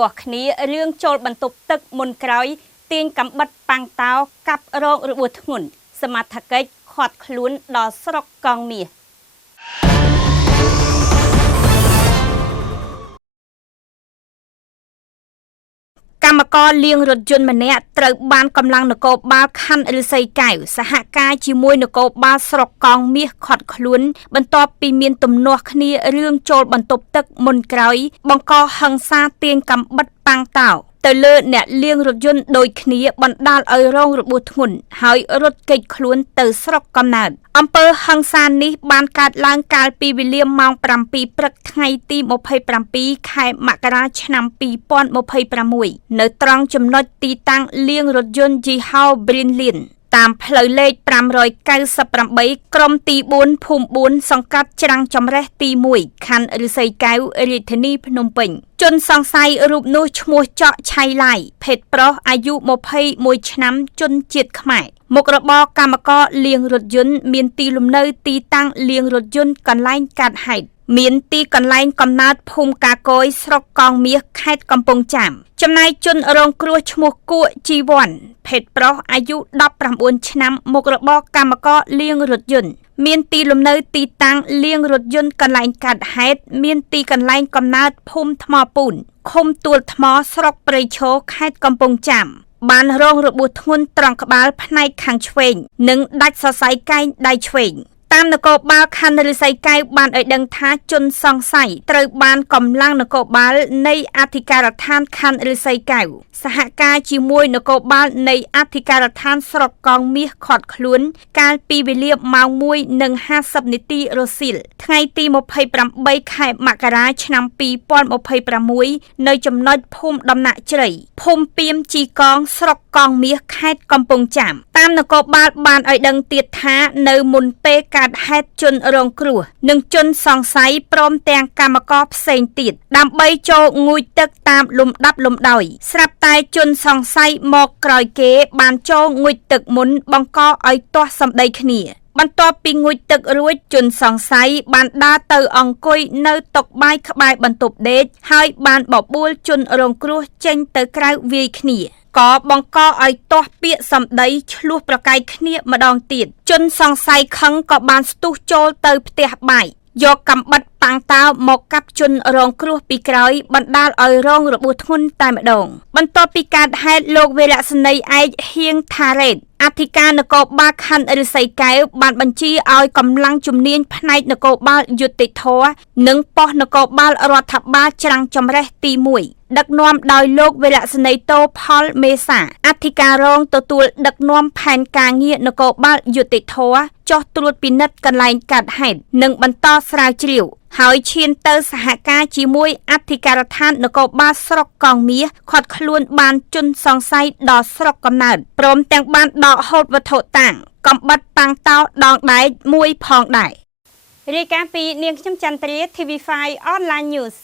ទាស់គ្នារឿងចូលបន្ទប់ទឹកមុនក្រោយទាញកំបិតប៉ាំងតោកាប់រងរបួសធ្ងន់សមត្ថកិច្ចខាត់ខ្លួនដល់ស្រុកកងមាសកម្មករលាងរថយន្តម្នាក់ត្រូវបានកម្លាំងនគរបាលខណ្ឌឫស្សីកែវសហការជាមួយនគរបាលស្រុកកងមាសខាត់ខ្លួនបន្ទាប់ពីមានទំនាស់គ្នារឿងចូលបន្ទប់ទឹកមុនក្រោយបង្កហិង្សាទាញកំបិតប៉ាំងតោទៅលើអ្នកលាងរថយន្តដូចគ្នាបណ្ដាលឲ្យរងរបួសធ្ងន់ហើយរត់គេចខ្លួនទៅស្រុកកំណើតអំពើហិង្សានេះបានកើតឡើងកាលពីវេលាម៉ោង 7 ព្រឹកថ្ងៃទី 27 ខែមករាឆ្នាំ 2026 នៅត្រង់ចំណុចទីតាំងលាងរថយន្តយីហោ Brinlin តាមផ្លូវលេខ 598 ក្រុមទី 4 ភូមិ 4 សង្កាត់ច្រាំងចម្រេះទី 1 ខណ្ឌឫស្សីកែវ រាជធានីភ្នំពេញជនសង្ស័យរូបនោះឈ្មោះចော့ឆៃឡៃភេទប្រុសអាយុ 21 ឆ្នាំជនជាតិខ្មែរមុខរបរកម្មករលាងរថយន្តមានទីលំនៅទីតាំងលាងរថយន្តកន្លែងកាត់ហេតុមានទីកន្លែងកំណើតភូមិកាកយស្រុកកងមាសខេត្តកំពង់ចាមចំណែកជនរងគ្រោះឈ្មោះគួកជីវ័នភេទប្រុសអាយុ 19 ឆ្នាំមុខរបរកម្មករលាងរថយន្តមានទីលំនៅទីតាំងលាងរថយន្តកន្លែងកាត់ហេតុមានទីកន្លែងកំណើតភូមិថ្មពូនឃុំទួលថ្មស្រុកព្រៃឈរខេត្តកំពង់ចាមបានរងរបួសធ្ងន់ត្រង់ក្បាលផ្នែកខាងឆ្វេងនិងដាច់សរសៃកែងដៃឆ្វេងតាមនគរបាលខណ្ឌឫស្សីកែវបានឲ្យដឹងថាជនសង្ស័យត្រូវបានកម្លាំងនគរបាលនៃអធិការដ្ឋានខណ្ឌឫស្សីកែវសហការជាមួយនគរបាលនៃអធិការដ្ឋានស្រុកកងមាសខាត់ខ្លួនកាលពីវេលាម៉ោង 1:50 នាទីរសៀលថ្ងៃទី 28 ខែមករាឆ្នាំ 2026 នៅចំណុចភូមិដំណាក់ជ្រៃភូមិពីមជីកងស្រុកកងមាសខេត្តកំពង់ចាមតាមនគរបាលបានឲ្យដឹងទៀតថានៅមុនពេលកើតហេតុជនរងគ្រោះនិងជនសង្ស័យព្រមទាំងកម្មករផ្សេងទៀតដើម្បីចូលងូតទឹកតាមលំដាប់លំដោយស្រាប់តែជនសង្ស័យមកក្រោយគេបានចូលងូតទឹកមុនបង្កឲ្យទាស់សម្ដីគ្នាបន្ទាប់ពីងូតទឹករួចជនសង្ស័យបានដើរទៅអង្គុយនៅតុបាយក្បែរបន្ទប់ដេកហើយបានបបួលជនរងគ្រោះចេញទៅក្រៅវាយគ្នាក៏បង្កឲ្យទាស់ពាក្យសម្ដីឆ្លោះប្រកែកគ្នាម្ដងទៀតជនសង្ស័យខឹងក៏បានស្ទុះចូលទៅផ្ទះបាយយកកាំបិតប៉ាំងតោមកកាប់ជនរងគ្រោះពីក្រោយបណ្ដាលឲ្យរងរបួសធ្ងន់តែម្ដងបន្ទាប់ពីកើតហេតុលោកវេរៈសេនីយ៍ឯកហៀងថារ៉េតអធិការនគរបាលខណ្ឌឫស្សីកែវបានបញ្ជាឲ្យកម្លាំងជំនាញផ្នែកនគរបាលយុតិធធនិងប៉ុស្តិ៍នគរបាលរដ្ឋបាលច្រាំងចម្រេះទី 1ដឹកនាំដោយលោកវេរៈសេនីយ៍តូផលមេសាអធិការរងទទួលដឹកនាំផែនការងារនគរបាលយុតិធធចុះត្រួតពិនិត្យកន្លែងកាត់ហេតុនិងបន្តស្រាវជ្រាវហើយឈានទៅសហការជាមួយអធិការដ្ឋាននគរបាលស្រុកកងមាសខាត់ខ្លួនបានជនសង្ស័យដល់ស្រុកកំណើតព្រមទាំងបានដកហូតវត្ថុតាងកំបិតប៉ាំងតោដងដែកមួយផងដែររាយការណ៍ពីនាងខ្ញុំចន្ទ្រា TV5 Online News